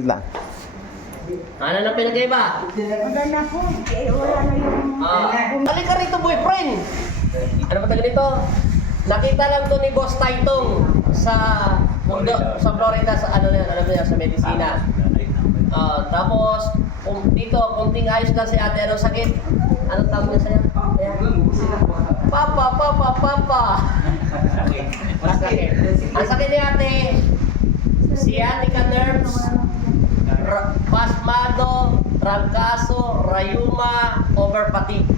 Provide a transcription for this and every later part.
lang. Ano na pinagkaiba? Wala na po. Eh, wala na yung... Ah, halika rito boyfriend. Ano ba tagal nito? Nakita lang to ni Boss Taitong sa mundo, sa Florida sa ano na ano na sa medisina. Ah, tapos kung dito kunting ayos lang si ate ano sakit? Anong tawag niya sa'yo? Papa, papa, papa. Masakit. Ang sakit ni ate, trangkaso, rayuma, over fatigue.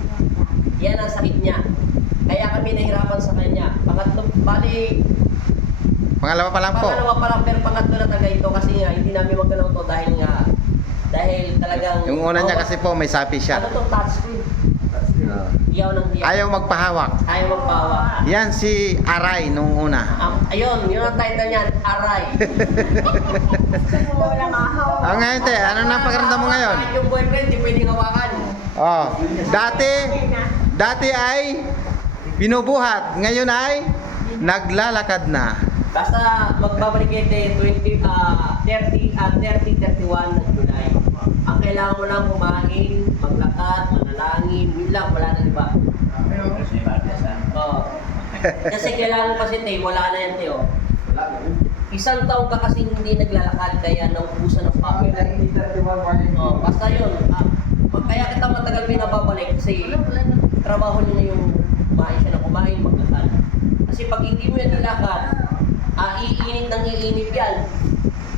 Yan ang sakit niya. Kaya kami nahirapan sa kanya. Pangatlo, bali, Pangalawa pa lang po. pangalawa pa lang, pero pangatlo na taga ito kasi nga, hindi namin magalaw to dahil nga, dahil talagang... Yung una niya kasi po may sapi Ano siya. to, touchscreen? Iyaw ng iyaw. Ayaw magpahawak. Ayaw magpawa. Yan si Aray nung una. Um, ayun, yun ang title niyan, Aray. Ah, ngayon te, ano na pakiramdam mo ngayon? Yung boyfriend, di pwedeng hawakan. Oh, dati, dati ay binubuhat. Ngayon ay naglalakad na. Basta magbabalik kayo tayo 20, ah 30, ah 30, 31 ng July. Ang kailangan mo lang kumain, maglakad, manalangin, yun lang, wala na iba. Oo. Kasi kailangan kasi tayo, wala na yan tayo. Isang taon ka kasi hindi naglalakad, kaya naubusan ng power. Oh, basta yun. Ah, kaya kita matagal pinababalik kasi trabaho niyo na yung kumain siya na kumain, maglakad. Kasi pag hindi mo yan nilakad, ah, iinit ng iinit yan.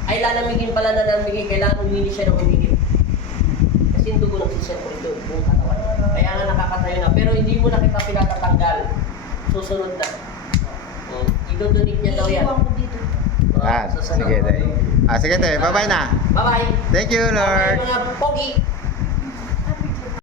Ay lalamigin pala na lamigin, kailangan uminit siya ng uminit. Kasi yung dugo nagsisend ko ito, buong katawan. Kaya nga nakakatayo na. Pero hindi mo na kita pinatatanggal. Susunod na. Hmm. Idudunit niya daw yan. Ah, Susunod. sige te. Ah, sige te, bye-bye na. Bye-bye. Thank you, Lord. Bye-bye mga pogi.